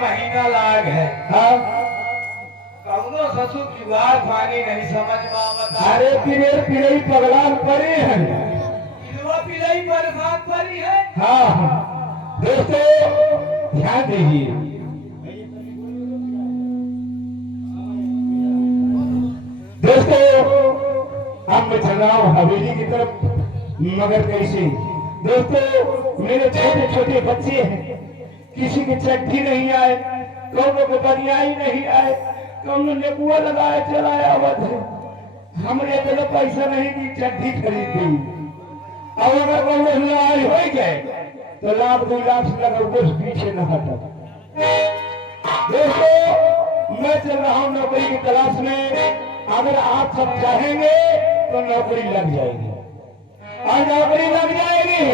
महीना लाग है। हाँ कौनो ससुर जुगाड़ पानी नहीं समझ में आवता। अरे पिरे पिरे पगलान पड़े हैं। इलवा पिलई बरसात पड़ी है। हाँ दोस्तों ध्यान दीजिए। दोस्तों अब मैं चल रहा हूँ हवेली की तरफ, मगर कैसे दोस्तों मेरे छोटे छोटे बच्चे हैं, किसी की चट्टी नहीं आए, कौनों को बनियाई नहीं आए, कौनों ने बुआ लगाए चलाया आवत है। हमने तो पैसा नहीं दी चट्टी खरीदी। अब अगर कौनों लड़ाई हो जाए तो लाभ 2 लाख से लगा कुछ पीछे न हटा। दोस्तों मैं चल रहा हूँ नौकरी की तलाश में। अगर आप सब चाहेंगे तो नौकरी लग जाएगी, और नौकरी लग जाएगी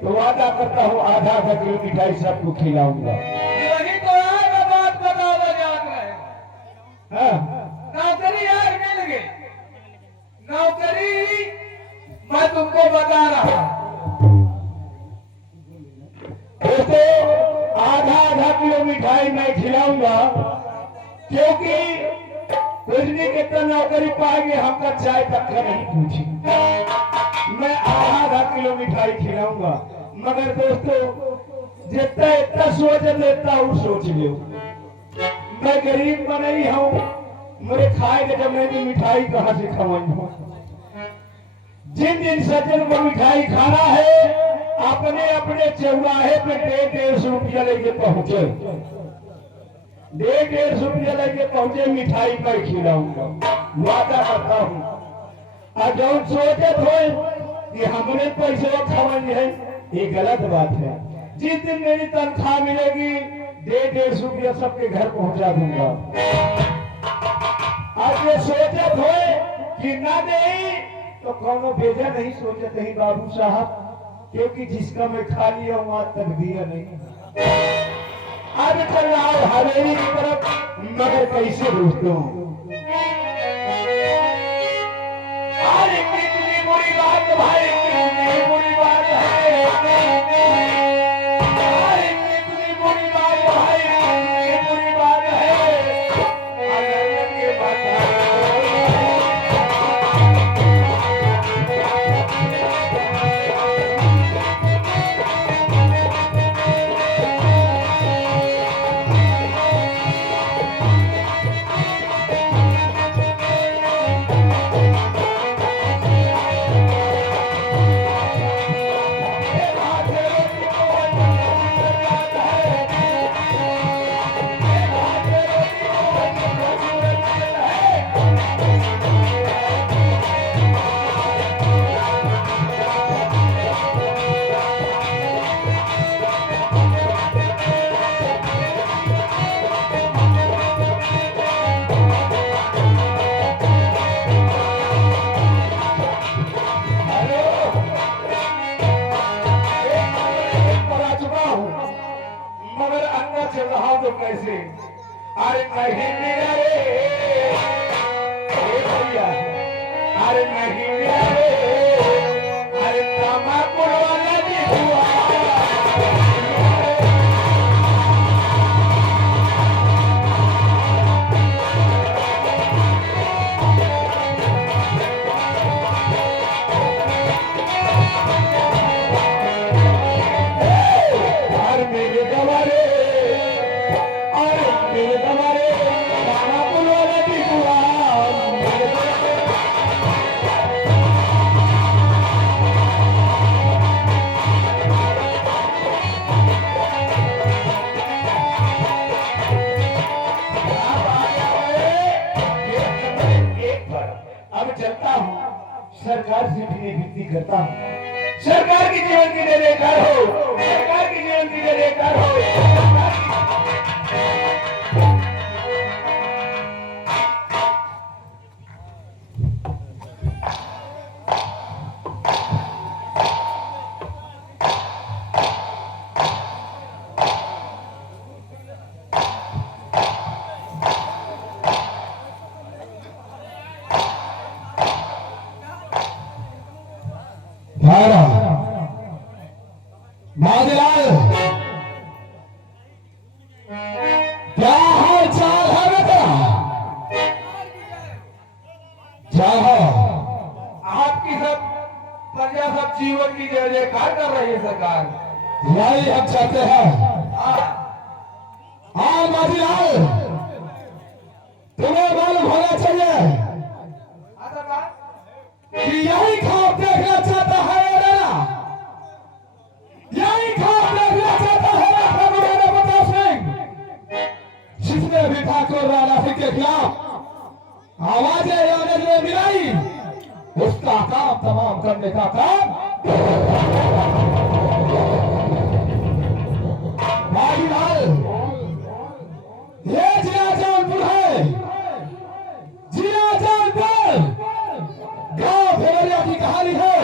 तो वादा करता हूँ आधा किलो मिठाई सबको खिलाऊंगा। वही तो आज बात बतावा जात रहे। हाँ नौकरी आज मिल गई। नौकरी मैं तुमको बता रहा। दोस्तों आधा किलो मिठाई मैं खिलाऊंगा, क्योंकि कुछ कितना नौकरी पाएंगे हमका चाय तक का नहीं पूछी। मैं आधा किलो मिठाई खिलाऊंगा, मगर दोस्तों जितना इतना सोच लेता हूँ सोच लो। मैं गरीब नहीं हूँ, मेरे खाए के जब मैं मिठाई कहाँ से खवाऊंगा। जिन जिन सज्जन को मिठाई खाना है अपने अपने चौराहे पे 150 रुपया लेके पहुंचे, 150 रुपया लेके पहुंचे, मिठाई मैं खिलाऊंगा, वादा करता हूँ। और जो सोचत हो कि हमने पैसे खवाई है, ये गलत बात है। जिस दिन मेरी तनख्वाह मिलेगी 150 रुपया सबके घर पहुंचा दूंगा। आज ये सोचत हो कि ना दे तो कौनो भेजा नहीं सोचते ही बाबू साहब, क्योंकि जिसका मैं खा लिया वहां तक दिया नहीं। आज चल रहा हूं हवेली की तरफ, मगर कैसे दोस्तों आज कितनी बुरी बात भाई, कितनी बुरी बात है, आज कितनी बुरी बात भाई, कितनी बुरी बात है। अगर के बता चल रहा तो कैसे। अरे नहीं मिला रे भैया, अरे नहीं मिला रे, अरे तमाकुल वाला भी हुआ। सरकार से भी विनती करता हूँ, सरकार की जीवन की जयकार हो, सरकार की जीवन की जयकार हो। महादेव चाहो आपकी सब प्रजा सब जीवन की जय जयकार कर रही है सरकार। यही हम चाहते हैं। हाँ हाँ माजीलाल, तुम्हें मालूम होना चाहिए हाँ सरकार। कि यही ख्वाब देखना चाहता है ना, यही ख्वाब देखना चाहता है ना प्रताप सिंह, जिसने भी ठाकुर राणा सिंह के खिलाफ आवाजें आवाज में मिलाई, उसका काम तमाम करने का काम भाईलाल। ये जिला जौनपुर है, जिला जौनपुर गांव फेवरिया की कहानी है।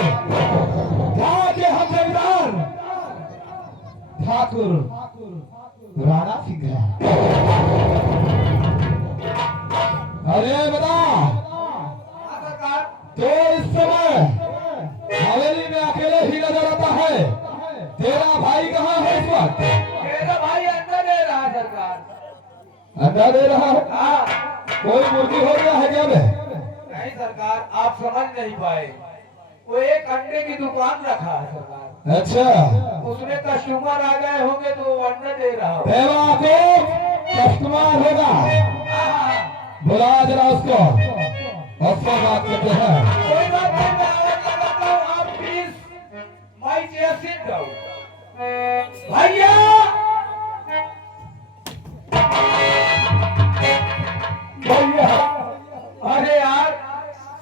यहाँ के हम जमींदार ठाकुर राणा सिंह है। अरे बता, हाँ सरकार। तो इस समय हवेली में अकेले ही नजर आता है। तेरा भाई कहाँ है इस वक्त? मेरा भाई अंडा दे रहा है सरकार। अंडा दे रहा है? हाँ कोई मुर्गी हो गया है क्या बे? नहीं सरकार, आप समझ नहीं पाए। वो एक अंडे की दुकान रखा है सरकार। अच्छा, उसमें कस्टमर आ गए होंगे तो वो अंडा दे रहा हो। देवा को कस्टमर होगा, हाँ, बुला जरा उसको, उससे बात करते हैं। कोई बात नहीं, मैं आवाज लगाता हूँ, आप please my chair sit down. भैया भैया, अरे यार,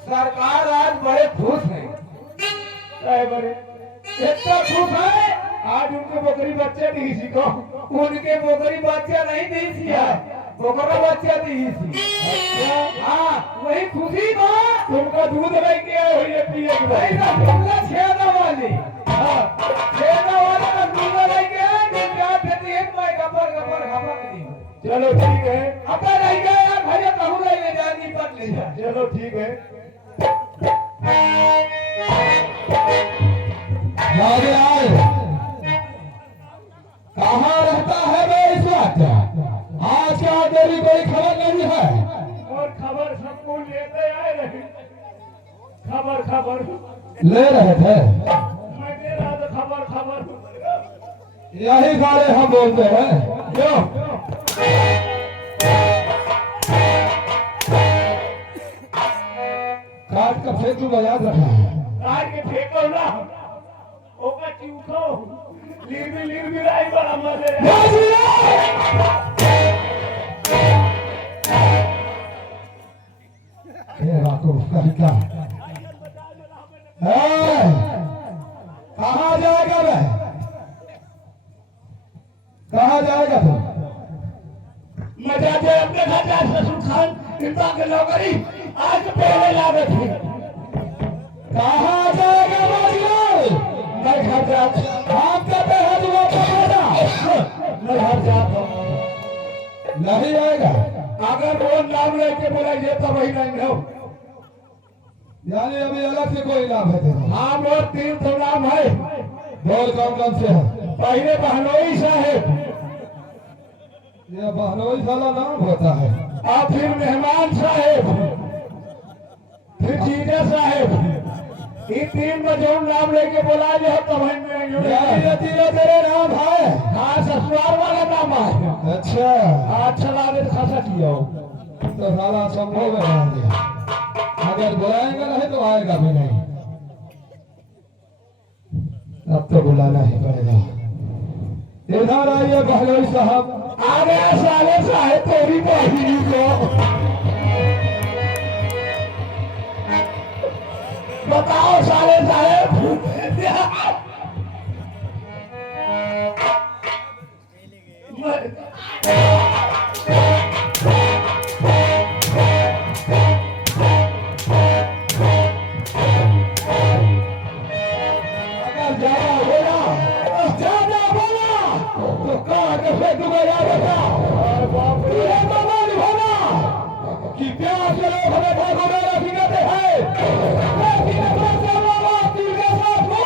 सरकार आज बड़े खुश हैं। बड़े इतना खुश है, आज उनके बकरी बच्चे दी सी को। उनके बोकरी बच्चा नहीं दी थी है, बोकरा बच्चा दी थी। हाँ वही खुशी बा। तुमका दूध नहीं किया हुई है पिए की भाई। ऐसा तुमने छेदा वाली, हाँ, छेदा वाला का दूध नहीं गया, दिन रात देती है, मैं गपर गपर खपक दी। चलो ठीक है, अपना नहीं गया यार, भैया कहूँ नहीं ले जा, निपट ले जा। चलो ठीक है। लाल कहाँ रहता है बे इस वक्त? आज का तेरी कोई खबर नहीं है। और खबर सबको लेते आए रहे। खबर खबर ले रहे थे, मैं दे रहा था खबर खबर। यही सारे हम बोलते हैं। क्यों? काट का फेंकूंगा, याद रखना। आज के फेंको ना, ओका चूखो, लीर भी राई बड़ा मजे है। कहाँ जाएगा मैं? कहाँ जाएगा तुम? मैं जाते अपने घर जा, ससुर खान इनका के नौकरी आज के पहले लावे थे। कहाँ जाएगा बाजीलाल? मैं घर जा, हम कहते हैं तू वापस आ जा। मैं घर जाता हूँ। नहीं आएगा, अगर वो नाम लेके बोलाइए तो वही नहीं हो। यानी अभी अलग से कोई नाम है तेरा? हाँ वो 3 नाम है। बोल कौन कौन से है? पहले बहनोई साहेब, ये बहनोई साला नाम होता है। और फिर मेहमान साहेब, फिर जीजा साहेब। ये 3 में जो नाम लेके बोला जो है तब यानी ये तीनों तेरे नाम है? हाँ ससुराल वाला नाम है। अच्छा, अच्छा लागे तो खासा किया हो। तो साला संभव है, अगर बुलाएंगे नहीं तो आएगा भी नहीं। अब तो बुलाना ही पड़ेगा। इधर आइए बहनोई साहब। आ गया साले साहेब तेरी बहनी को। बताओ साले साहेब, अगर ज्यादा बोला तो काट से तुम्हें याद रखा। तुझे तो मालूम होगा कि प्यार से लोग हमें ठाकुर राणा सिखाते हैं, लेकिन अगर से मामा तीर के साथ हो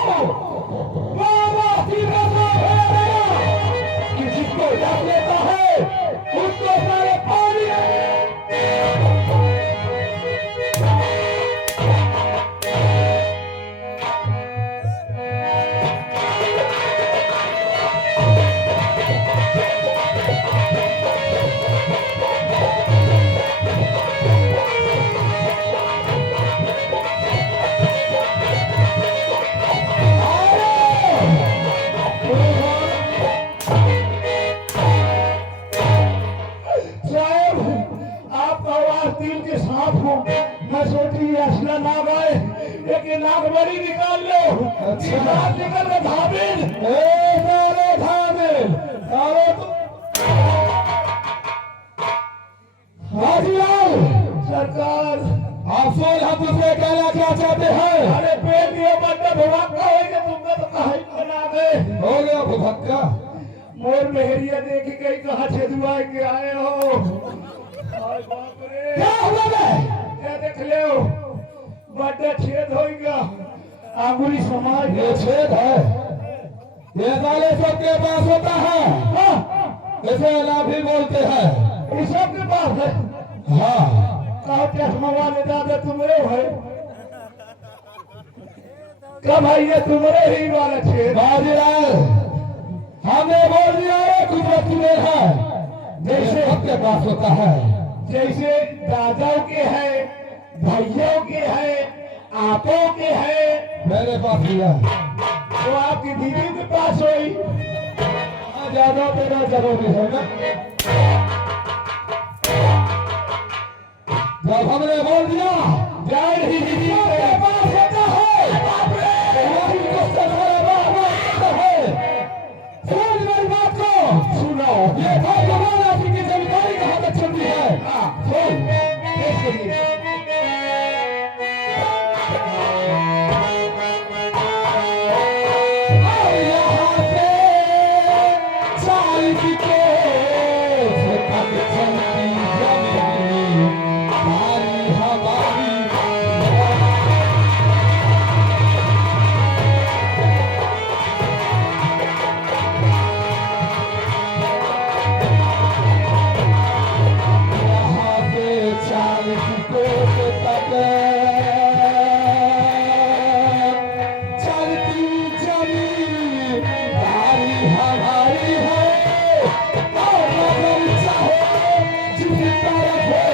ये असला नाग है, एक ये नाग बड़ी निकाल लो। अच्छा। नाग निकल के धामिल। सारे धामिल सारे हाजीलाल सरकार अफसोस हम तुझसे कहना क्या चाहते हैं? अरे पेट ये बंदा भवाका होएगा तुमने तो कहा ही बना दे। हो गया भुभक्का। मोर मेहरिया देख गई कहाँ छेदुआ के आए हो। हाय बाप रे क्या हुआ बे? क्या देख ले हो बड़ा छेद होएगा आंगुली समाज ये छेद है, ये साले सबके पास होता है। हाँ, इसे लाभी बोलते हैं। ये सब के पास है। हाँ कहा चश्मा वाले दादा तुम्हारे है कब भाई ये तुम्हारे ही वाला छेद। बाजीराव हमने बोल दिया है कुदरत में है, जैसे सबके पास होता है। जैसे दादाओं के है, भाइयों के है, आपों के है, मेरे पास दिया तो आपकी दीदी के पास हुई। ज्यादा देना जरूरी है ना। जब हमने बोल दिया जान ही दीदी सबके पास होता है, वही तो सहारा है। सुन मेरी बात को, सुनो ये भगवान आपकी जानकारी कहाँ तक चलती है? सुन देखिए और यहाँ से चाल की कोस तक चलती जमीन हमारी हमारी। यहाँ से चाल की कोस तक चलती जमीन हमारी हमारी है। और अगर चाहे जिस तरफ हो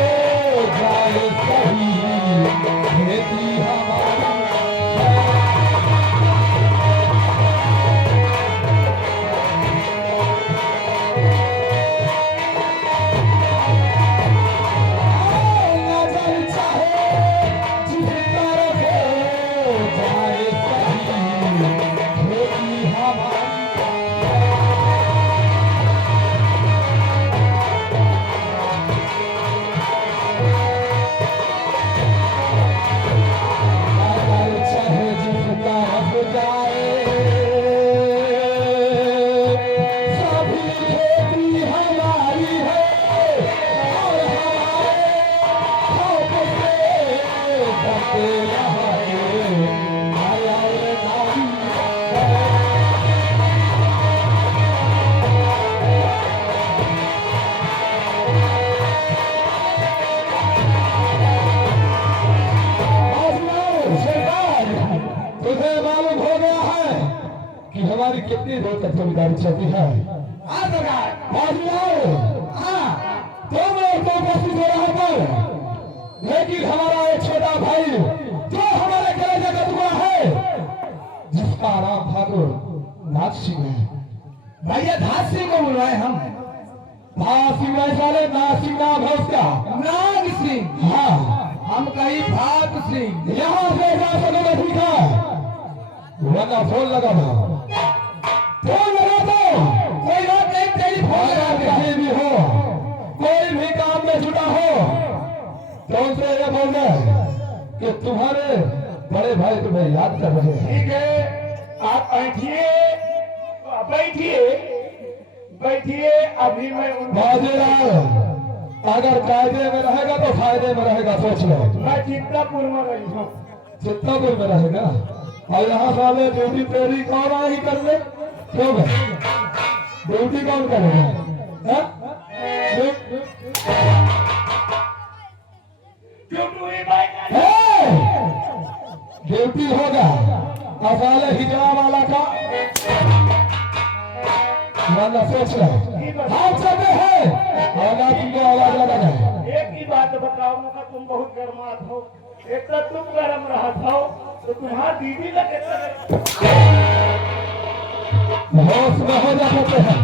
जाए सही खेती हमारी। नजर चाहे जिस तरफ हो जाए सही खेती हमारी। नजर चाहे जिस तरफ जाए सभी खेती हमारी है। और हमारे खौफ से डरते रहे माया रे नारी। सरकार तुझे मालूम हो गया है कि हमारी कितनी देर तक जमींदारी चलती है? हाँ सरकार हाँ तुम लोग तो कोशिश हो रहा पर, लेकिन हमारा एक छोटा भाई जो हमारे कलेजे का टुकड़ा है जिसका नाम ठाकुर नाथ सिंह है। भैया धास सिंह को बुलवाए हम। भाग सिंह वाले नाथ सिंह नाम है उसका। नाग सिंह हाँ हम कहीं भात सिंह। यहाँ से जा सको ठीक है, वरना फोन लगा दो। फोन लगा दो। कोई बात नहीं तेरी फोन अगर लगा दे। कहीं भी हो, कोई भी काम में जुटा हो, तो उनसे ये बोल दे कि तुम्हारे बड़े भाई तुम्हें याद कर रहे हैं। ठीक है आप बैठिए बैठिए बैठिए अभी मैं उनको बाजीराव अगर कायदे में रहेगा तो फायदे में रहेगा, सोच लो। मैं चिंतापुर में रही हूँ। चित्तापुर में रहेगा और यहाँ साले ड्यूटी तेरी कौन आएगी करने? क्यों भाई ड्यूटी कौन करेगा? हाँ? ड्यूटी होगा और साले हिजड़ा वाला का माना सोच लो। हम चलते हैं और ना तुमको आवाज लगा जाए। एक ही बात बताओ मुझे, तुम बहुत गर्मात हो। एक तो तुम गर्म रहा था तो तुम्हारा दीदी लगे होश में हो जा सकते हैं,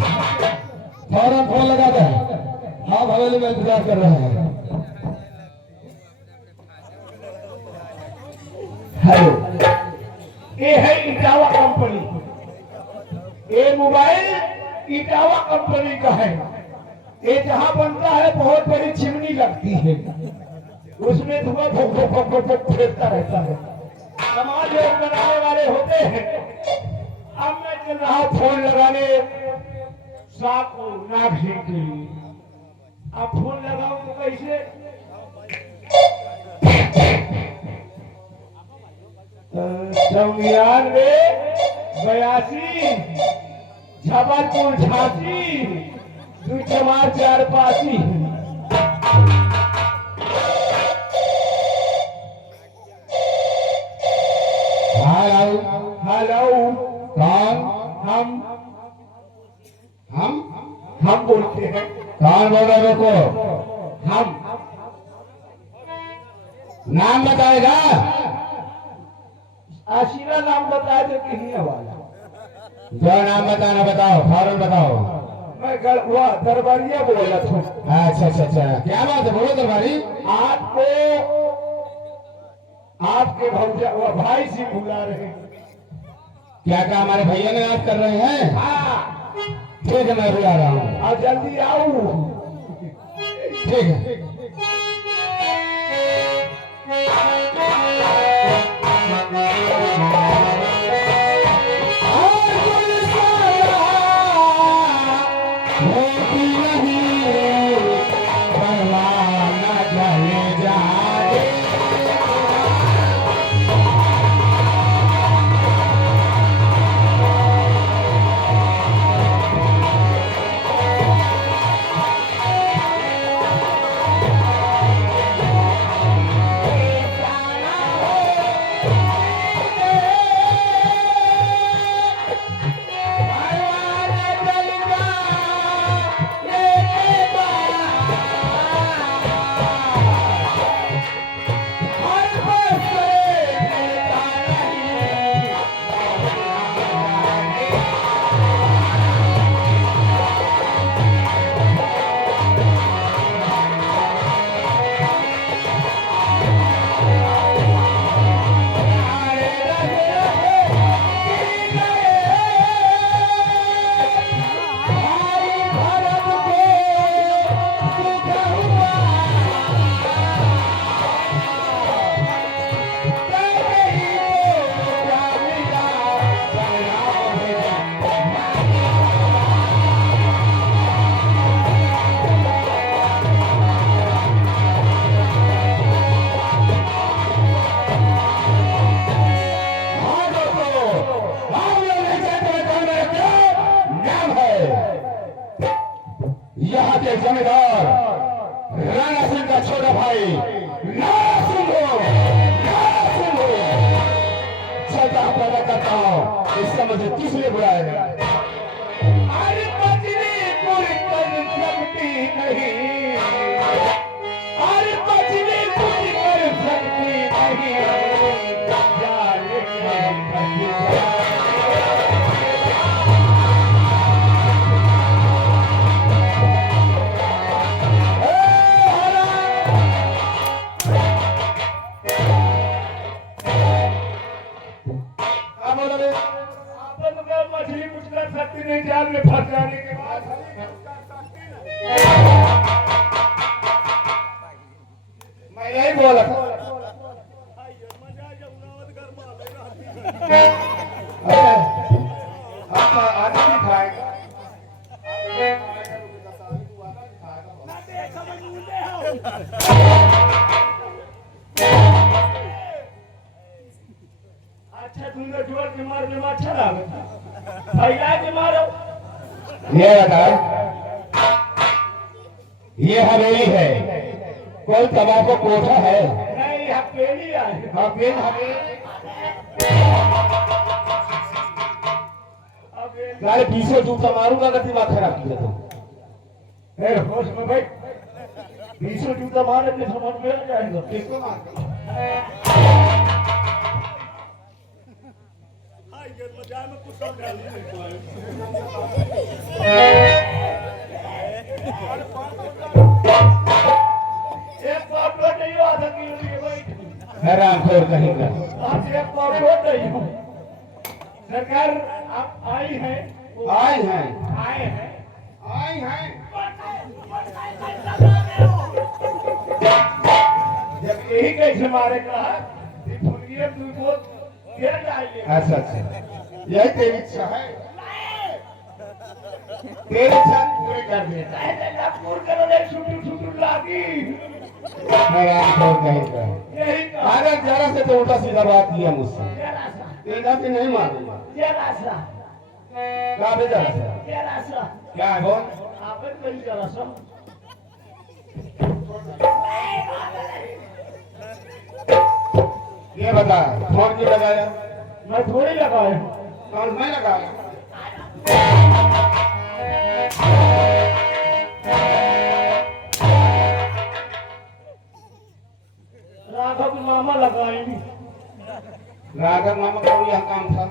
फौरन फोन लगा दे। हम हवेली में इंतजार कर रहे हैं। हेलो, ये है इटावा कंपनी। ये मोबाइल इटावा कंपनी का है। ये जहाँ बनता है बहुत बड़ी चिमनी लगती है, उसमें धुआं फुक फुक फुक फुक फुक फेंकता रहता है। समाज लोग बनाने वाले होते हैं। अब मैं चल रहा हूँ फोन लगाने साको नाभि के लिए। अब फोन लगाऊं तो कैसे? 99 82 जबलपुर झांसी 24485। हेलो, हेलो, कौन? हम बोलते हैं। कौन बोल रहे हो को? हम नाम बताएगा? आशीरा नाम बताया जो कहने वाला। जो नाम बताना बताओ, फौरन बताओ। मैं हुआ दरबारिया बोला था। अच्छा अच्छा अच्छा, क्या बात है, बोलो दरबारी। आपके भौजा वो भाई से बुला रहे हैं। क्या क्या हमारे भैया ने याद कर रहे हैं? हाँ, ठीक है, मैं बुला रहा हूँ। और जल्दी आओ। ठीक है। यहाँ के जमींदार राणा सिंह का छोटा भाई नारा सिंह चलता पैदा करता हूँ। इसका मुझे किस लिए बुलाया? अरे बजरी पूरी कर सकती नहीं, अरे बजरी पूरी कर सकती नहीं। जाने के मछली कुछ कर सकती नहीं, जाल में फंस जाने के बाद। मैं यही बोला था। अच्छा, आदमी खाएगा। अच्छा, तुमने जोर के मारने में अच्छा लगा, फैला के मारो। ये बता, ये हवेली है, कोई तबाको कोठा है? नहीं, हवेली है। हवेली गाड़ी पीछे जूता मारूंगा तो दिमाग खराब किया तो। ए होश में भाई, पीछे जूता मारे तो समझ में आ जाएगा। किसको मार? मजाक में कुछ समझा नहीं। एक बात नहीं आ सकती भाई। राम खोर कहीं का। आपसे एक बात बोल रही हूँ सरकार आप आई हैं आए हैं आए हैं आए हैं जब यही कैसे मारे कहा कि फुलगिए तू बहुत गिर जाएगी अच्छा अच्छा यही तेरी इच्छा है तेरी इच्छा पूरी कर देता है लखनऊ करो रे छुटू छुटू लागी हराम खोर कहीं का। यही कहा अरे जरा से तो उल्टा सीधा बात किया मुझसे जरा सा तेरा भी नहीं मालूम जरा सा क्या भी जरा सा जरा सा क्या है बोल आप कहीं जरा सा ये बता फोन क्यों लगाया मैं थोड़ी लगाया हूँ कौन मैं लगाया राघव मामा लगाएंगे राघव मामा का भी यह काम था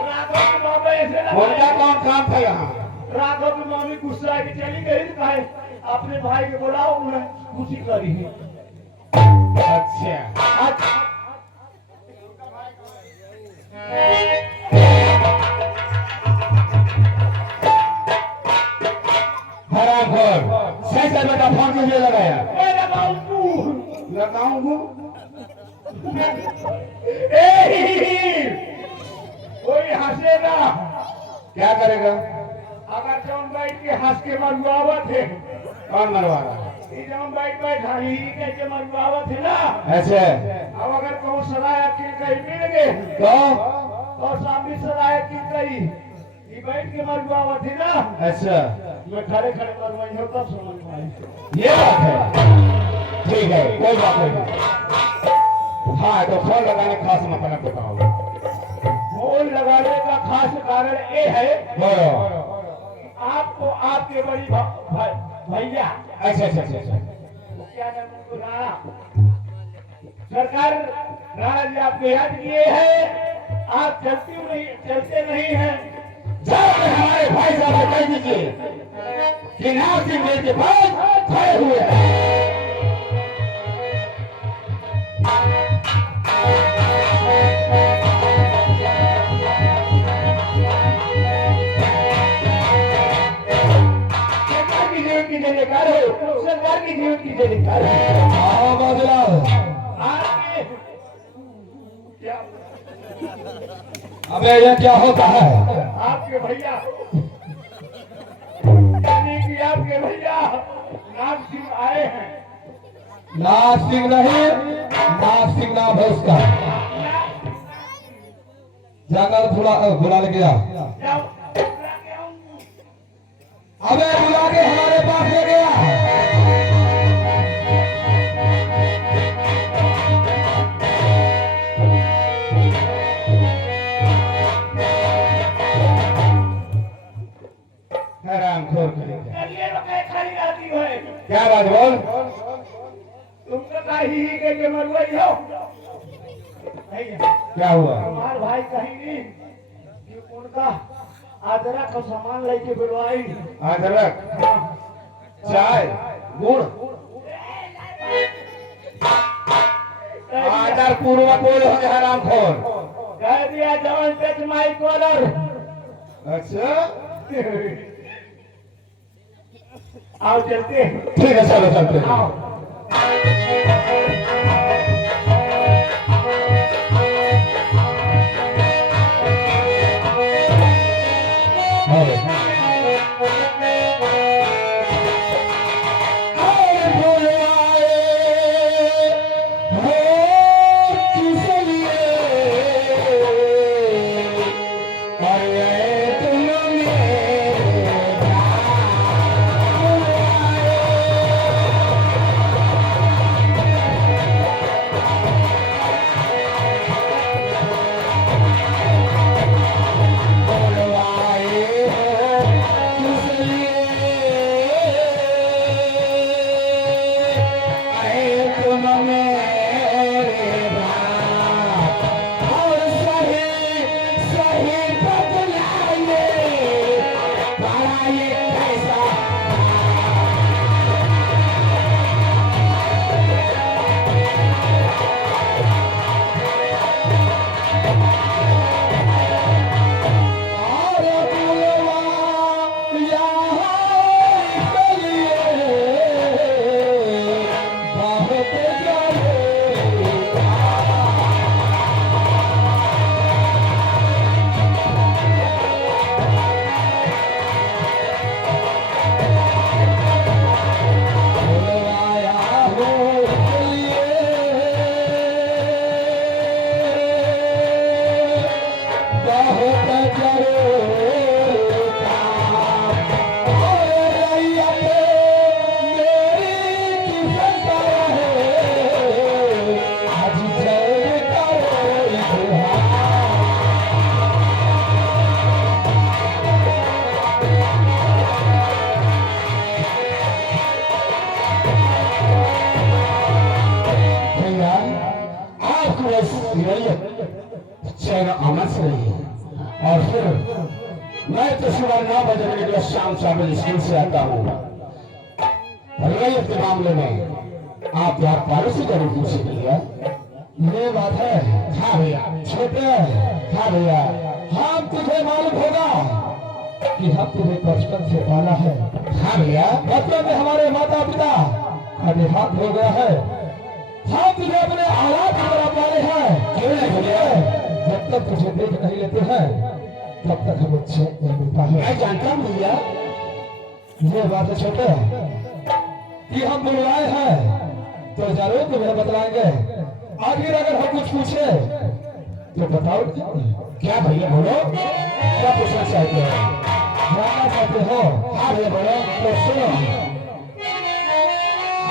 राघव मामा ऐसे उनका लगाए कौन काम था यहाँ राघव की मामी गुस्सा की चली गई तो कहे अपने भाई के बुलाओ उन्हें खुशी करी है अच्छा हराम खोर सही से बेटा फोन क्यों नहीं लगाया मैं लगाऊं तू लगाऊंगा कोई हंसेगा क्या करेगा अगर जौन बैठ के हंस के मरुआवत है कौन मरवा रहा ये जौन बैठ ही के मरुआवत है ना ऐसे अब अगर कहूँ सराय अकील कहीं मिल गए तो और सामने सराय अकील कहीं ये बैठ के मरुआवत है ना अच्छा मैं खड़े खड़े मरवाई हो तब समझ में आई ये बात है ठीक है कोई बात नहीं हाँ तो फोन लगाने का खास मतलब बताओ फोन लगाने का खास कारण ये है बोलो आपको आपके बड़ी भैया अच्छा अच्छा अच्छा अच्छा क्या नाम उनको राणा सरकार राणा जी आपको याद किए हैं आप चलते नहीं हैं जाकर हमारे भाई साहब से कह दीजिए कि नाम सिंह मेरे के पास खड़े हुए हैं सरकार की जीवन की जयकार हो सरकार की जीवन की जयकार हो आओ बाबूलाल आपके क्या अबे ये क्या होता है आपके भैया यानी कि आपके भैया नाग सिंह आए हैं नाग सिंह नहीं नाग सिंह नाम है उसका जाकर बुला लेके आ जाओ अबे बुला के हमारे पास ले गया हराम खोर करेगा ये लोग खाली आती है क्या बात बोल तुमको कहीं के मरवाई हो नहीं है क्या हुआ हमारे भाई कहेंगे कि उनका आदरा का सामान लेके बुलवाई अदरक चाय गुड़ आदर पूर्वक बोलो हराम खोर कह दिया जवन टच माई कॉलर अच्छा आओ चलते हैं ठीक है चलो चलते हैं आओ तुम सुखी रहिए, चैन अमन से रहिए। और फिर मैं तो सुबह 9 बजे के लिए शाम 4 बजे स्कूल से आता हूँ। रैयत के मामले में आप यार पारो से जरूर पूछे भैया। ये बात है। हाँ भैया। छोटे, हाँ भैया। हम तुझे मालूम होगा कि हम तुझे बचपन से पाला है। हाँ भैया। बचपन में हमारे माता पिता का देहांत हो गया है। हम तुझे अपने औलाद की तरह पाले हैं। क्यों नहीं भैया? जब तक तुझे देख नहीं लेते हैं तब तक हमें चैन नहीं मिलता है। मैं जानता हूँ भैया। ये बात है छोटे कि हम बुलाए हैं तो जरूर तुम्हें बतलाएंगे। आखिर अगर हम कुछ पूछे तो बताओ। क्या भैया बोलो, क्या पूछना चाहते हो? जानना चाहते हो? हाँ भैया बोलो। तो सुनो।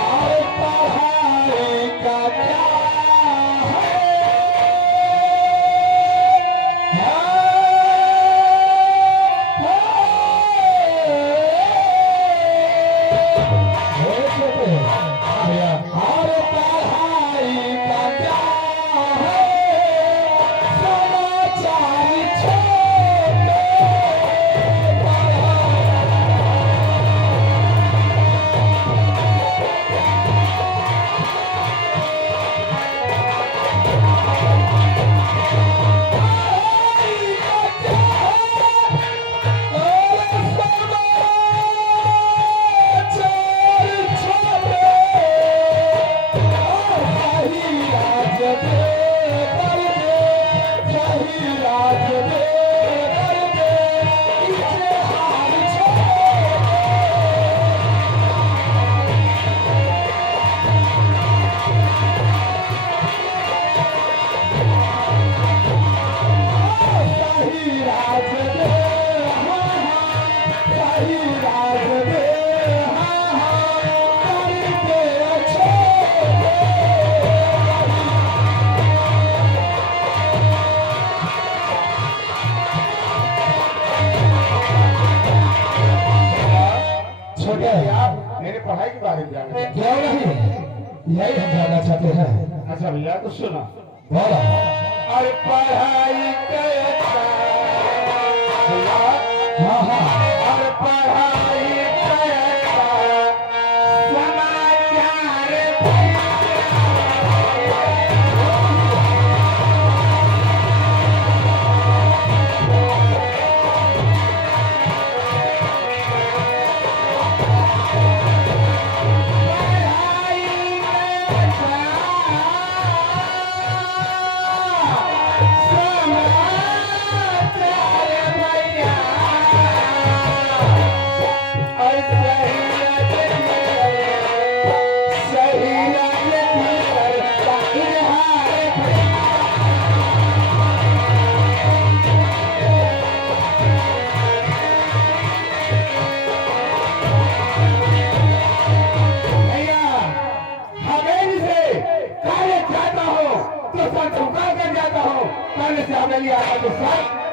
अरे पढ़ाई का क्या मेरे पढ़ाई के बारे में जानना चाहते क्यों नहीं? यही हम जानना चाहते हैं। हैं? अच्छा भैया तो सुनो। बोलो। अरे पढ़ाई कैसा भैया? हाँ हाँ। अरे पढ़ाई कैसा समाचार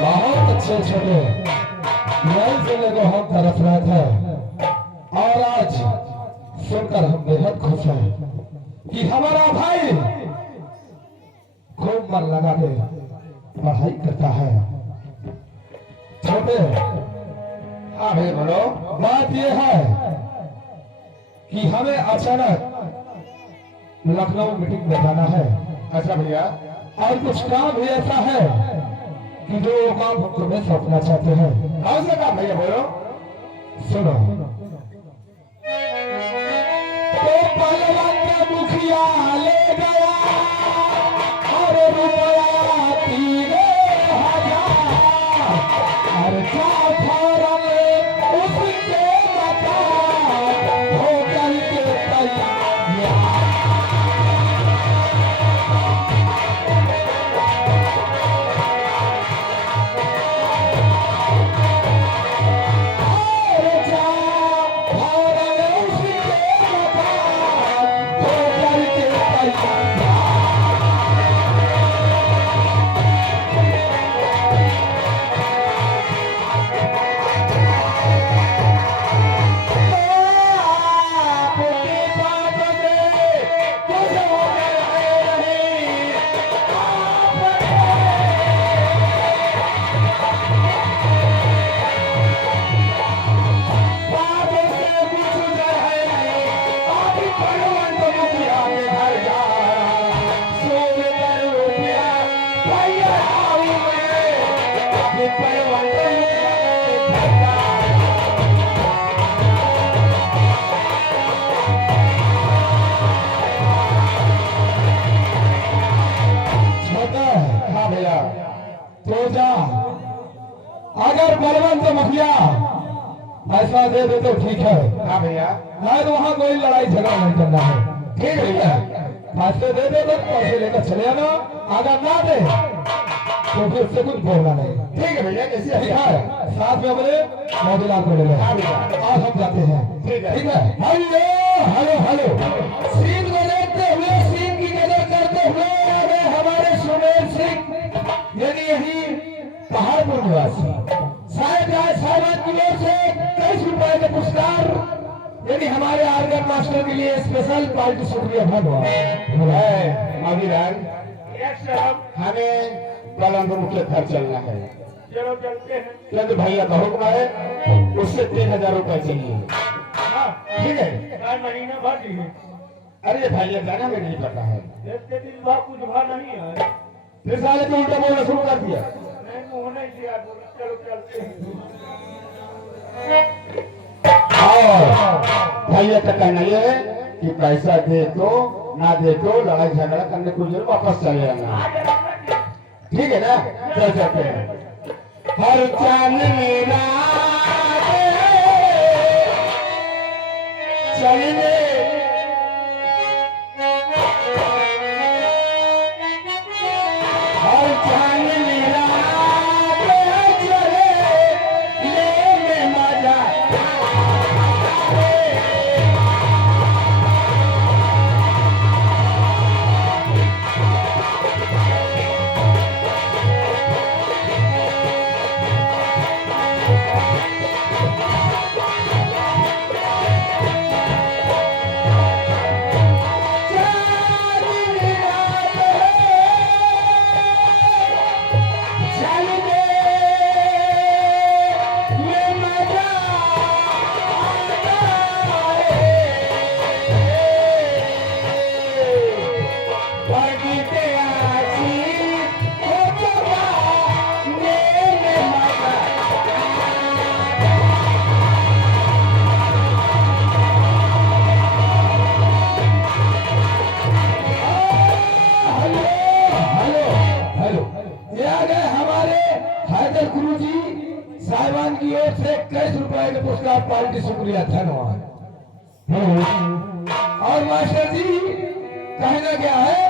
बहुत अच्छे छोटे नए जिले को हम तरफ रहे थे और आज सुनकर हम बेहद खुश हैं कि हमारा भाई खूब मन लगा के पढ़ाई करता है। छोटे हाँ भैया बोलो। बात यह है कि हमें अचानक लखनऊ मीटिंग में जाना है। अच्छा भैया। और कुछ काम भी ऐसा है कि जो काम हम तुम्हें सौंपना चाहते हैं। कौन सा काम भैया बोलो? सुनो। तो पहलवान का मुखिया ले गया और रुपया 3000 और जाफर उसके मकान होटल के तैयार। अगर बलवंत मुखिया पैसा दे दे तो ठीक है, हाँ भैया, नहीं तो वहाँ कोई लड़ाई झगड़ा नहीं करना है। ठीक है भैया। पैसे दे दे तो पैसे लेकर चले आना, अगर ना दे तो फिर से कुछ बोलना नहीं। ठीक है भैया, कैसे ठीक है, साथ में अपने मौजूदा को ले लें। हाँ भैया। आज हम जाते हैं। ठीक है। ठीक है। हेलो हेलो हेलो, सीन को देखते हुए, सीन की कदर करते हुए आ गए हमारे सुमेर सिंह, यानी यही पहाड़पुर निवासी। शायद आज साहबान की ओर से 23 रुपए का पुरस्कार, यानी हमारे आर्गन मास्टर के लिए स्पेशल पार्टी शुक्रिया धन्यवाद। अभिराज, हमें बलवंत मुख्य घर चलना है। चलो चलते हैं। चंद भैया का हुक्म है, उससे 3000 रुपए चाहिए। ठीक है। महीना भर दी है। अरे भैया जाना में नहीं पता है, एक दिन बाद कुछ भा नहीं है। फिर साले तो उल्टा बोलना शुरू कर दिया। नहीं मुंह नहीं दिया, चलो चलते हैं। और भैया का कहना यह है कि पैसा दे तो ना दे तो लड़ाई झगड़ा करने को जरूर वापस चले आना। ठीक है ना, चल सकते हैं। हर चांदनी रात चलने हर चांदनी रात चले ले मजा। साहिबान की ओर से 21 रुपए का पुरस्कार पार्टी शुक्रिया धन्यवाद। और मास्टर जी कहना क्या है?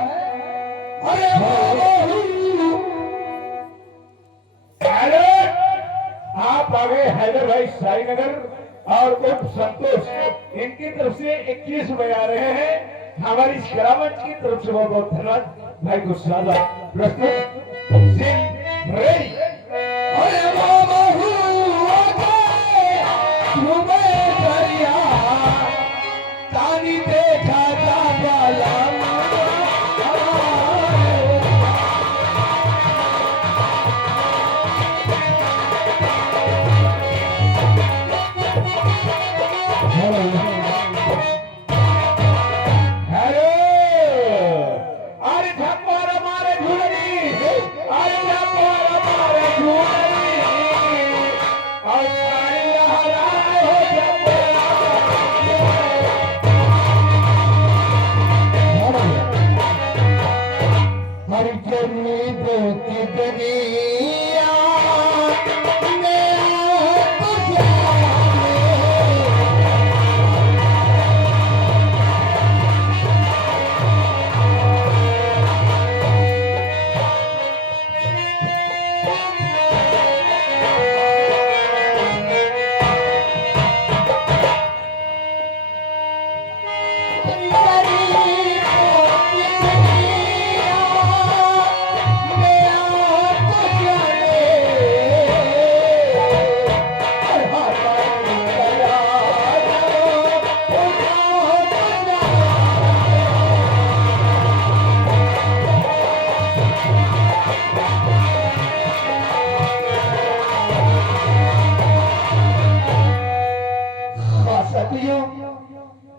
अरे हेलो, आप आगे हैदर भाई साईनगर और उप संतोष, इनकी तरफ से 21 रुपए आ रहे हैं। हमारी शरावत की तरफ से बहुत बहुत धन्यवाद। भाई गुस्सा प्रस्तुत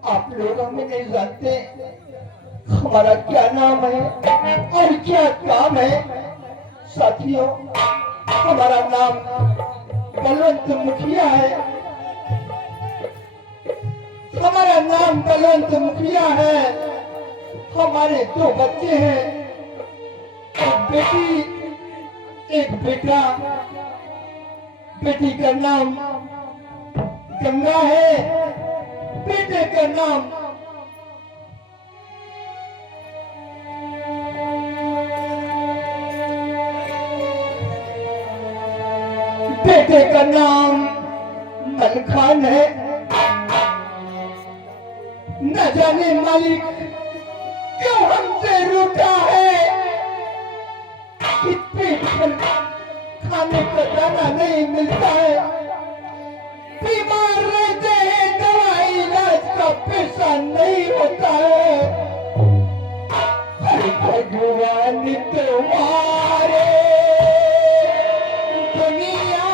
आप लोग हमें नहीं जानते हमारा क्या नाम है और क्या काम है। साथियों, हमारा नाम बलवंत मुखिया है। हमारा नाम बलवंत मुखिया है। हमारे 2 बच्चे हैं, एक बेटी एक बेटा। बेटी का नाम गंगा है, बेटे का नाम मलखान है। न जाने मालिक क्यों हमसे रूठा है कि पेट पर खाने का दाना नहीं मिलता है। बीमार रहते हैं, दवाई इलाज का पैसा नहीं होता है। हर भगवान तुम्हारे दुनिया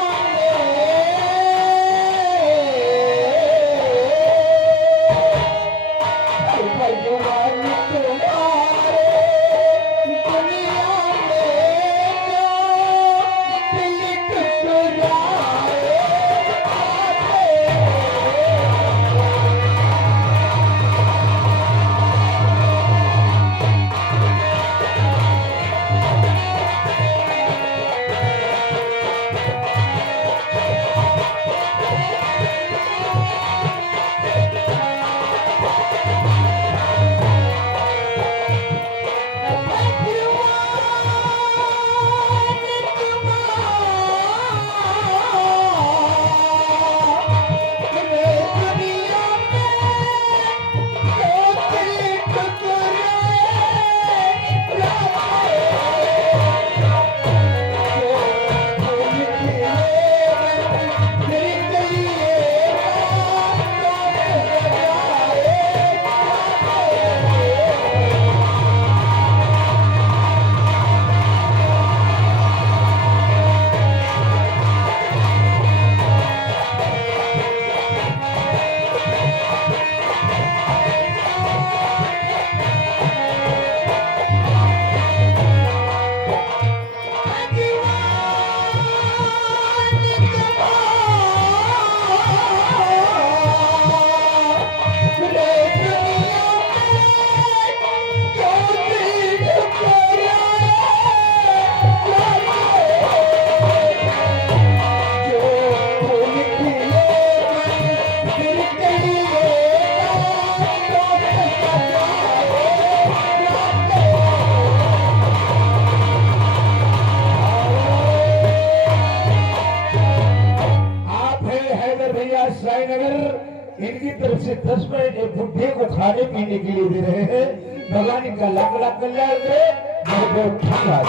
इनकी तरफ से 10 मिनट एक बुढ़े को खाने पीने के लिए दे रहे हैं। भगवान इनका लाख लाख कल्याण करे। बहुत धन्यवाद।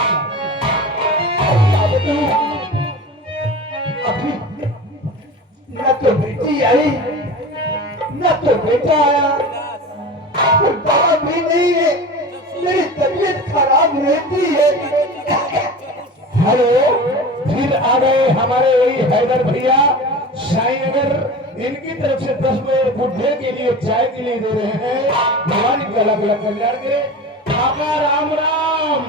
अभी न तो बेटी आई न तो बेटा आया, और दवा भी नहीं है। मेरी तबीयत खराब रहती है। हेलो, फिर आ गए हमारे वही हैदर भैया साईनगर। इनकी तरफ से 10 मिनट बुढ़े के लिए चाय के लिए दे रहे हैं। भगवान इनका लाख लाख कल्याण करे। काका राम राम।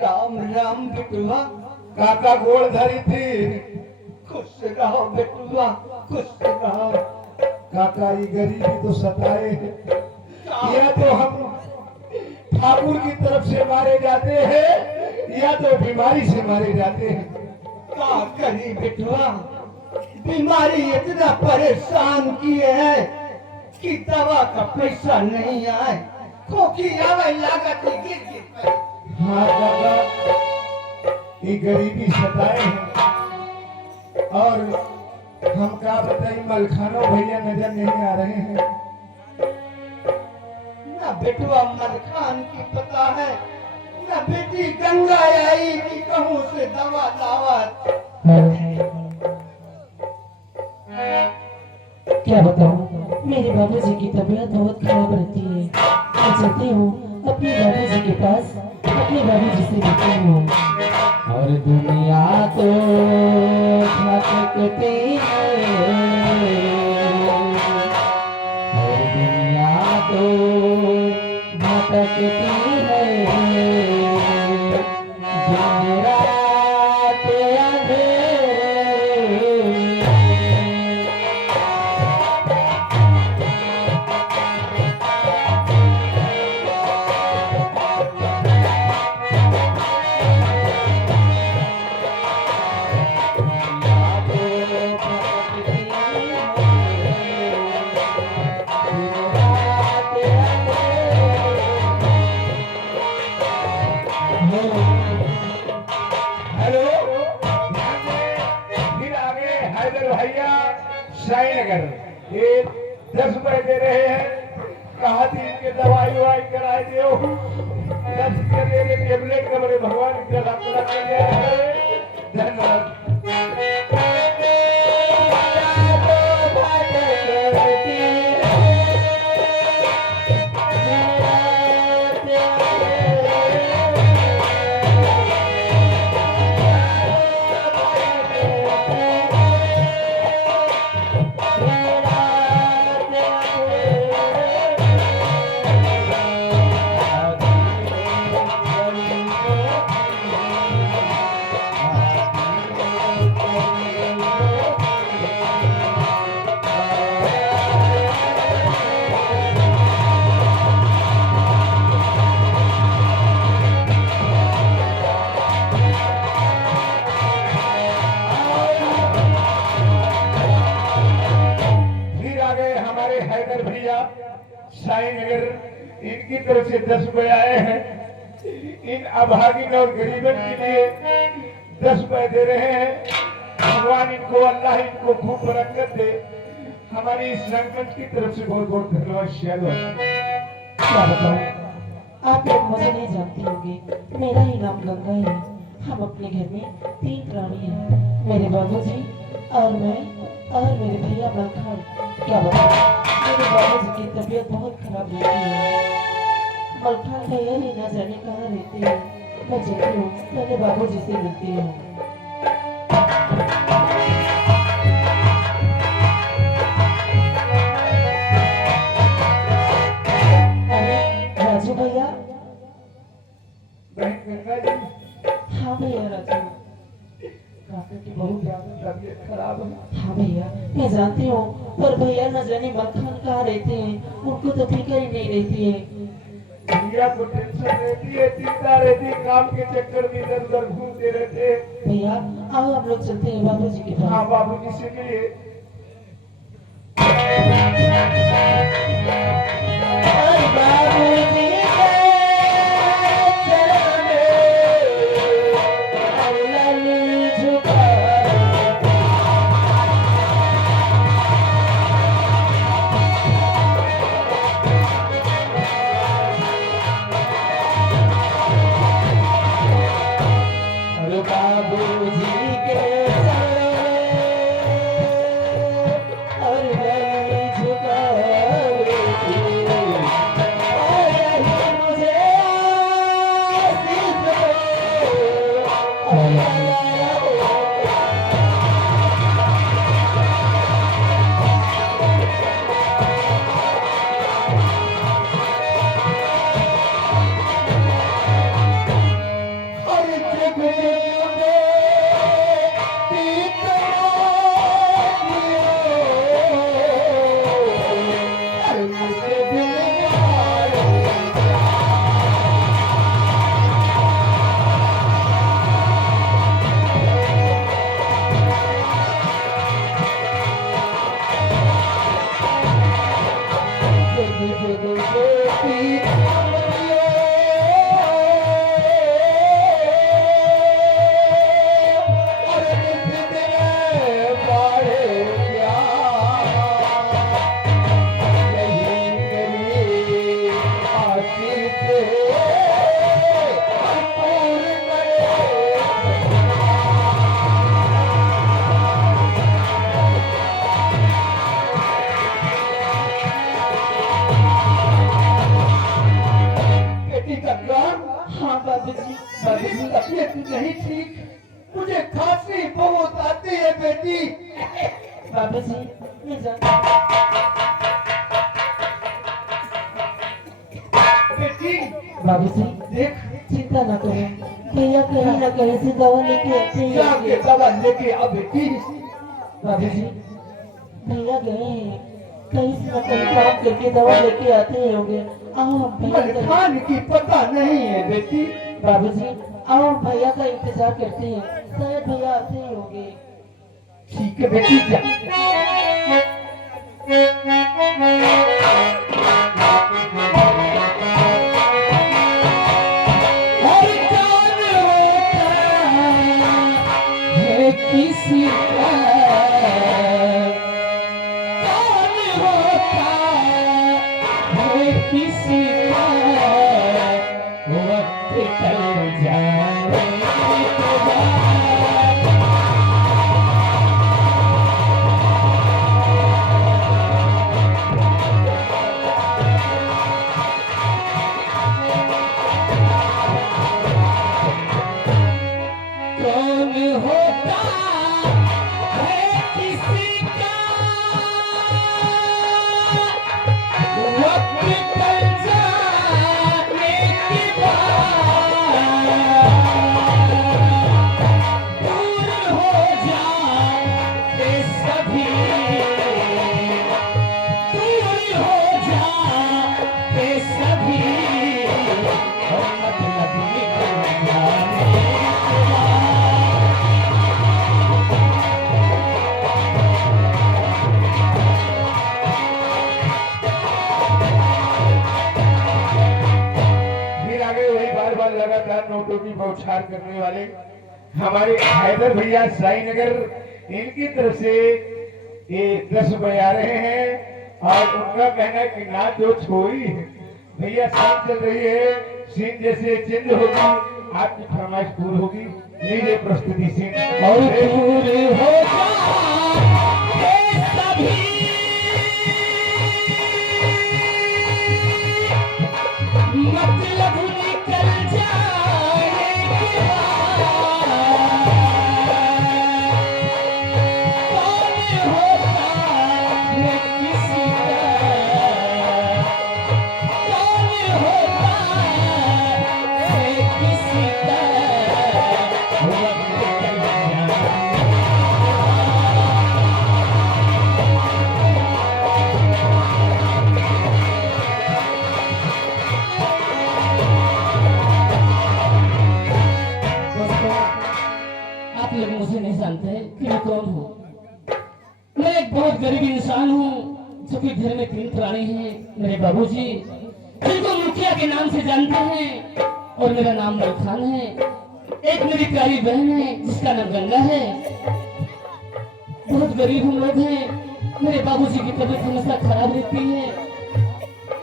राम राम बेटुआ। काका गोड़ धरी थी। खुश रहो बेटुआ, खुश रहो। काका ये गरीबी तो सताए है। या तो हम ठाकुर की तरफ से मारे जाते हैं या तो बीमारी से मारे जाते हैं। क्या करी बेटुआ, बीमारी इतना परेशान किए है कि दवा का पैसा नहीं आए। खोखी आवे लागत गिर गिर। हाँ काका, ये गरीबी सताए है। और हम क्या बताइए, मलखानो भैया नजर नहीं आ रहे हैं। ना बेटुआ मलखान की पता है, ना बेटी गंगा आई कि कहूँ से दवा लावत। क्या बताऊं, मेरे बाबूजी की तबीयत बहुत खराब रहती है। मैं चाहती हूँ अपने बाबूजी के पास अपने बाबूजी से मिलती हूँ। और दुनिया तो भटकती है, और दुनिया तो भटकती है। दिन रात अंधेरे। साई नगर ये 10 रुपए दे रहे हैं। कहा थी इनके दवाई ववाई कराए दो 10 रुपए दे रहे टेबलेट का बड़े भगवान जला कर दे धन्यवाद। साई नगर इनकी तरफ से 10 रुपए आए हैं। इन अभागिन और गरीबन के लिए 10 रुपए दे रहे हैं। भगवान इनको अल्लाह इनको खूब बरकत दे। हमारी इस रंगमंच की तरफ से बहुत बहुत धन्यवाद। क्या बताऊं, आप लोग मुझे नहीं जानते होंगे, मेरा ही नाम गंगा है। हम अपने घर में 3 प्राणी हैं, मेरे बाबूजी और मैं और मेरे भैया मलखान। क्या बताऊं, मेरे बाबूजी की तबीयत बहुत खराब रहती है। मलखान भैया ही न जाने कहाँ रहते हैं। मैं चलती हूँ, मेरे बाबूजी से मिलती हूँ। राजू भैया। हाँ भैया राजू, की बहुत ज्यादा तबीयत खराब है। हाँ भैया मैं जानती हूँ, पर भैया न जाने मक्खन कहाँ रहते हैं, उनको तो फिक्र ही नहीं रहती है। भैया को टेंशन रहती है, चिंता रहती है, काम के चक्कर में इधर उधर घूमते रहते हैं। भैया आओ हम लोग चलते हैं बाबूजी के पास। हाँ बाबूजी से मिलिए। तबीयत नहीं ठीक, मुझे खांसी बहुत आती है बेटी। बाबूजी मैं बेटी बाबूजी देख, चिंता न करें, भैया कहीं न कहीं से दवा लेके आते हैं। जाके दवा लेके आ बेटी। बाबूजी भैया गए हैं, कहीं से न कहीं काम करके दवा लेके आते ही होंगे। आओ हम भैया मलखान की पता नहीं है बेटी। बाबूजी आओ हम भैया का इंतजार करते हैं, शायद भैया आते ही होंगे। ठीक है बेटी जा। किसी का किसी का वक्त टल जाने के बाद कौन होता है किसी का वक्त टल जाने के बाद दूर हो जाते सभी दूर हो जाते सभी और मतलब निकल जाने के बाद फिर आगे वही बार बार लगातार नोटों की बौछार करने वाले हमारे हैदर भैया साईनगर, इनकी तरफ से ये 10 रुपए आ रहे हैं और उनका कहना है कि ना जो छोड़ी है भैया, सीन चल रही है, सीन जैसे चेंज होगी आपकी फरमाइश पूरी होगी। लीजिए प्रस्तुति सीन और दूर हो जाते सभी मतलब निकल जाने के बाद कौन होता है किसी का कौन होता है किसी का वक्त टल जाने दोस्तों, आप लोग मुझे नहीं जानते कि मैं कौन हूँ। मैं एक बहुत गरीब इंसान हूँ जो कि घर में 3 प्राणी हैं। मेरे बाबूजी जिनको मुखिया के नाम से जानते हैं और मेरा नाम मलखान है। एक मेरी प्यारी बहन है जिसका नाम गंगा है। बहुत गरीब हम लोग हैं। मेरे बाबूजी की तबीयत हमेशा खराब रहती है।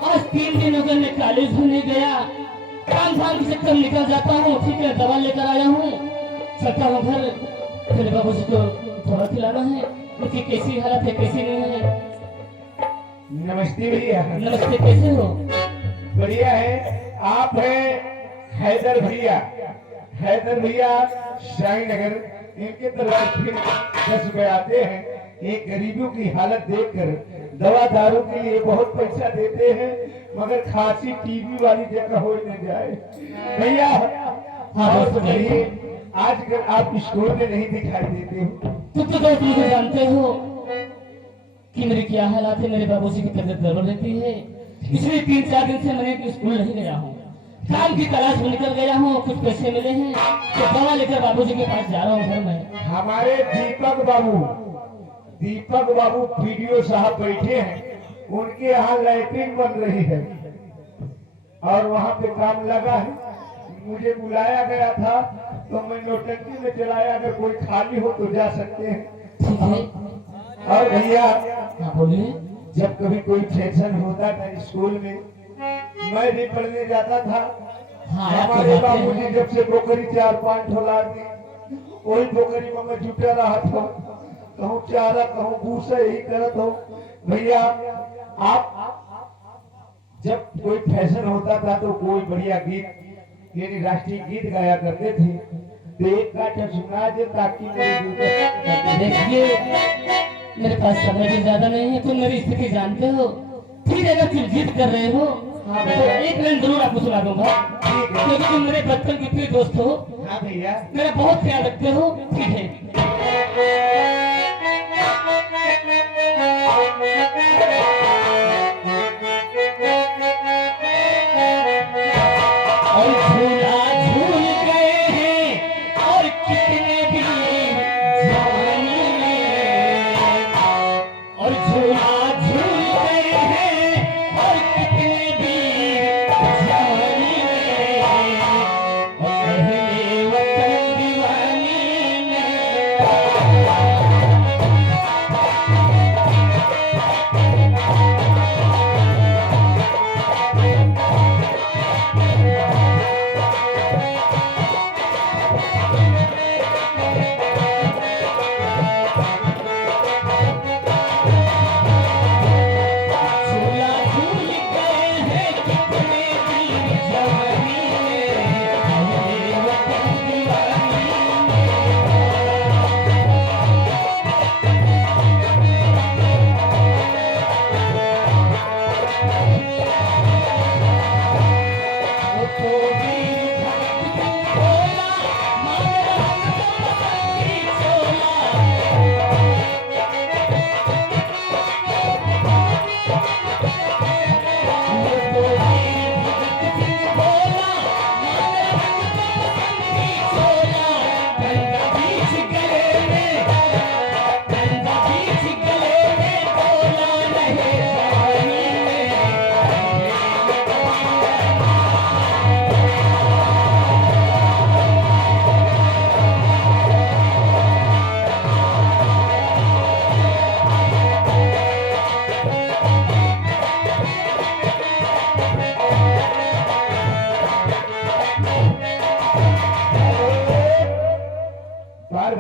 आज 3 दिन हो गए मैं कॉलेज भी नहीं गया। काम धाम के चक्कर निकल जाता हूँ। ठीक है, दवा लेकर आया हूँ, चलता हूँ घर। मेरे बाबूजी को दवा खिलाना है। उनकी कैसी हालत है, कैसी नहीं है। नमस्ते भैया। नमस्ते, कैसे हो? बढ़िया है। आप हैं हैदर भैया, हैदर भैया साईनगर, इनके तरफ से फिर 10 रुपए आते हैं। ये गरीबों की हालत देखकर दवा दारू के लिए बहुत पैसा देते हैं, मगर खांसी टीबी वाली जगह हो न जाए भैया। और बताइए, आजकल आप स्कूल में नहीं दिखाई देते हो। तुम तो दोस्त मुझे जानते हो कि मेरी क्या हालात है। मेरे बाबूजी की तबीयत गड़बड़ रहती है, इसलिए 3-4 दिन से मैंने स्कूल नहीं गया हूँ। काम की तलाश में निकल गया हूँ। कुछ पैसे मिले हैं तो दवा लेकर बाबूजी के पास जा रहा हूँ घर में। हमारे दीपक बाबू पीडीओ साहब बैठे हैं, उनके यहाँ लैट्रिन बन रही है और वहाँ पे काम लगा है। मुझे बुलाया गया था तो मैं नोटंकी में चलाया, अगर कोई खाली हो तो जा सकते हैं। ठीक है, और भैया, हाँ बोलिए। जब कभी कोई फंक्शन होता था स्कूल में, मैं भी पढ़ने जाता था। हाँ, आप तो हमारे जाते बाबूजी हैं। जब से पोखरी 4-5 ठोला दी, वही पोखरी में मैं जुटा रहा था। कहूँ चारा, कहूँ भूसा, यही करत हो। भैया, आप जब कोई फैशन होता था तो कोई बढ़िया गीत यानी राष्ट्रीय गीत गाया करते थे, तो एक गाठा सुना दे ताकि देखिए, मेरे पास समय भी ज्यादा नहीं है। तुम मेरी स्थिति जानते हो। ठीक है, अगर तुम जिद कर रहे हो तो एक लाइन जरूर आपको सुना दूंगा, ठीक है। क्योंकि तुम मेरे बचपन के प्रिय दोस्त हो। हाँ भैया, मेरा बहुत ख्याल रखते हो। ठीक है, और झूला झूल गए हैं और कितने भी जवानी में, और झूला झूल गए हैं और कितने भी जवानी में, और अहले वतन दीवानी में।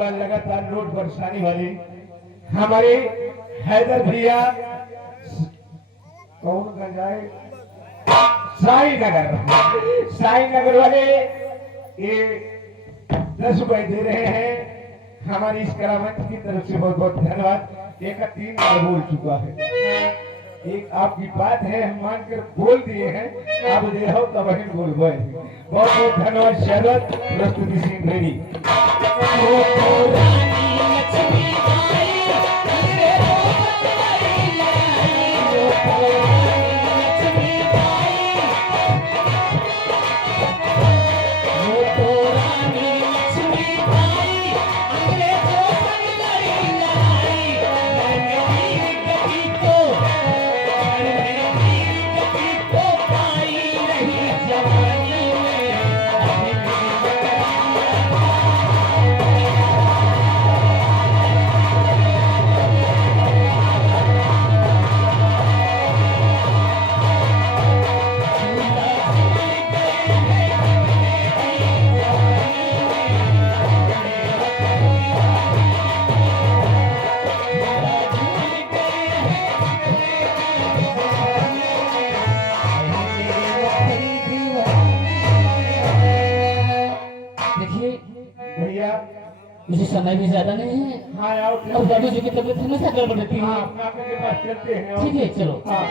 बार लगातार नोट बरसाने वाले हमारे हैदर भैया, कौन का जाए, साई नगर वाले ये 10 रुपए दे रहे हैं। हमारी इस कलामंच की तरफ से बहुत बहुत धन्यवाद। एक 3 बार बोल चुका है, एक आपकी बात है, हम मानकर बोल दिए हैं, आप दे हो तब ही बोल गए। बहुत बहुत धन्यवाद। शरद प्रस्तुति सिंह मेरी भैया, मुझे समय भी ज्यादा नहीं है हाँ आओ, और दादू जी की तबीयत हमेशा गड़बड़ रहती हाँ है। अपना के पास चलते हैं। ठीक है चलो। हाँ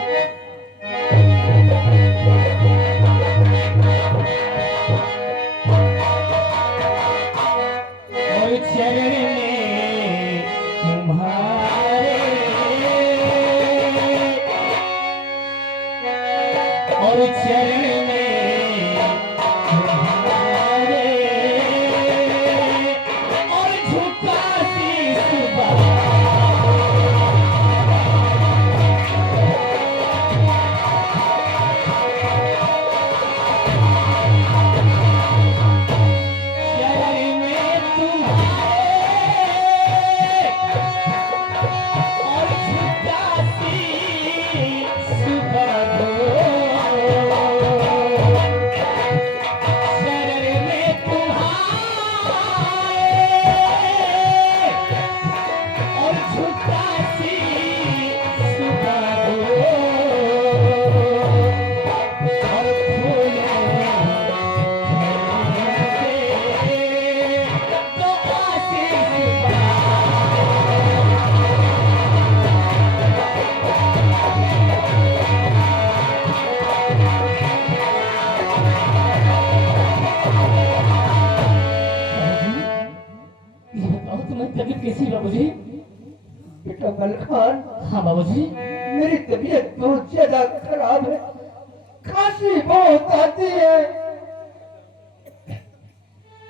और चरण में तुम्हारे, और चरण में तुम्हारे, और झुका शीश चरण में तुम्हारे, और झुका शीश बदो। शरण में तुम्हारे, और झुका शीश बदो। और फूलों तो आशीष पा। ये बताओ तुम्हारी तबीयत कैसी है बाबूजी? बेटा मलखान, हाँ बाबूजी। मेरी तबीयत बहुत ज्यादा खराब है, खांसी बहुत आती है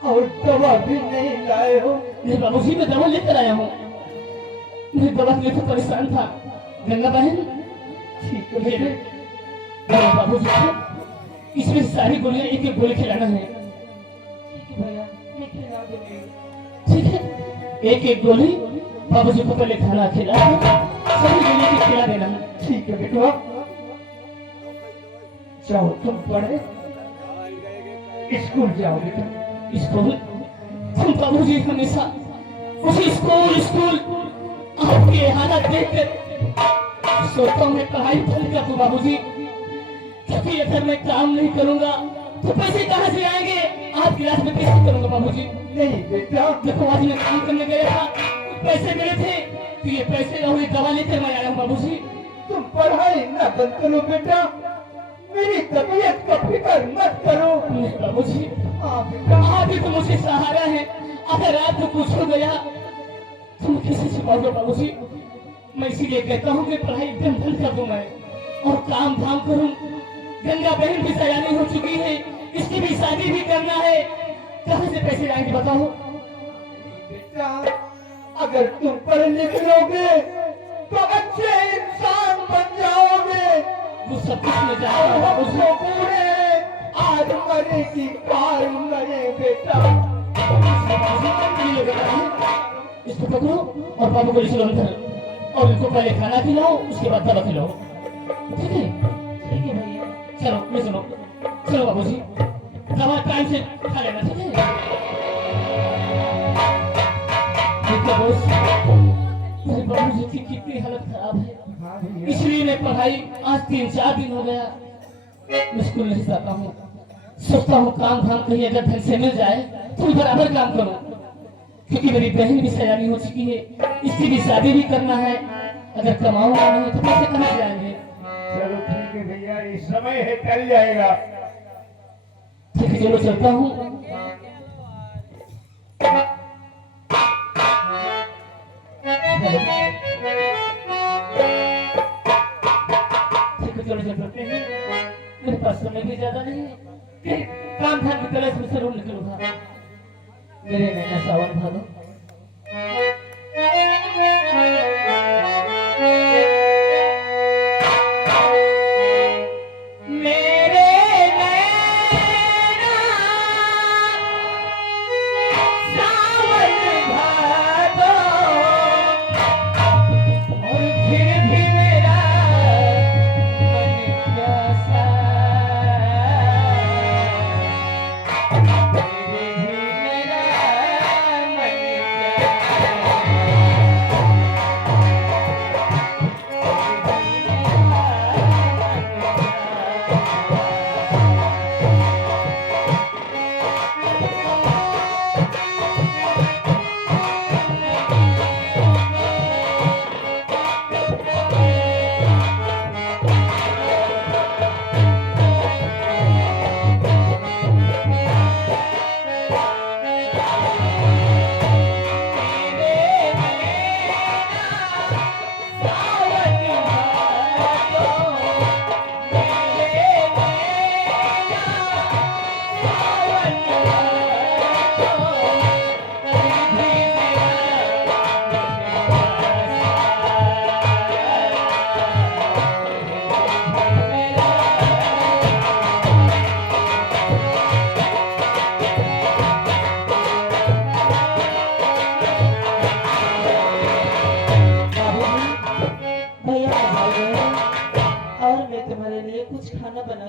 और दवा भी नहीं लाए हो। नहीं बाबूजी, मैं दवा लेकर आया हूँ। मैं दवा के लिए तो परेशान था। गंगा बहन, ठीक है बेटे, दवा बाबूजी को इसमें सारी गोलियां एक एक गोली खिलाना है। ठीक है भैया, मैं खिला दूंगी। ठीक है, एक एक गोली बाबूजी को पहले खाना खिला सभी गोली की खिला देना है। ठीक है बेटा, जाओ तुम पढ़े, स्कूल जाओ बेटा। स्कूल? तुम बाबूजी हमेशा उसी स्कूल स्कूल आपके हालत देखकर सोचता हूँ मैं पढ़ाई बंद कर दूं बाबूजी, क्योंकि अगर मैं काम नहीं करूंगा तो पैसे कहाँ से आएंगे? आप क्लास में कैसे करूंगा बाबूजी? नहीं बेटा, देखो आज मैं काम करने गया था, पैसे मिले थे तो ये पैसे और ये दवा लेकर मैं आया हूँ बाबूजी। तुम पढ़ाई न बंद करो बेटा, मेरी तबीयत का फिक्र मत करो। नहीं बाबूजी, हाँ बेटा, आप ही तो मुझे सहारा है। अगर आपको कुछ हो गया तो मैं किसी से मांगूंगा बाबूजी। मैं इसीलिए कहता हूँ कि पढ़ाई एकदम बंद कर दूं मैं और काम धाम करूं। गंगा बहन की सयानी हो चुकी है, इसकी भी शादी भी करना है, कहाँ से पैसे लाएंगे बताओ? बेटा अगर तुम पढ़ लिख लोगे तो अच्छे इंसान बन जाओगे। वो सब कुछ में जाता है बाबूजी। तो पूरे आज मरे की काल मरे बेटा। ये लो बेटा, इसको पकड़ो और बाबू को ले चलो अंदर और इनको पहले खाना खिलाओ, उसके बाद दवा खिलाओ। ठीक है? ठीक है भैया। चलो ले चलो, चलो बाबूजी, दवा टाइम से खा लेना। ठीक है? भाई आज 3-4 दिन हो गया मैं स्कूल नहीं जाता हूँ। सोचता हूँ काम धाम कहीं अगर ढंग से मिल जाए तो बराबर काम करूँ, क्योंकि मेरी बहन भी सयानी हो चुकी है, इसकी भी शादी भी करना है। अगर कमाऊंगा नहीं तो पैसे कहाँ से आएंगे। चलो ठीक है भैया, ये समय है, चल जाएगा। ठीक है चलो चलता हूँ। ठीक है चलो चलते हैं। मेरे पास समय भी ज्यादा नहीं है, काम धाम की तरह से जरूर निकलूंगा। मेरे नैना सावन भादो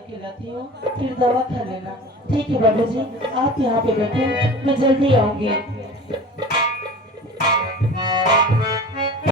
खिलाती हूँ, फिर दवा खा लेना। ठीक है बाबू जी, आप यहाँ पे बैठो, मैं जल्दी आऊंगी।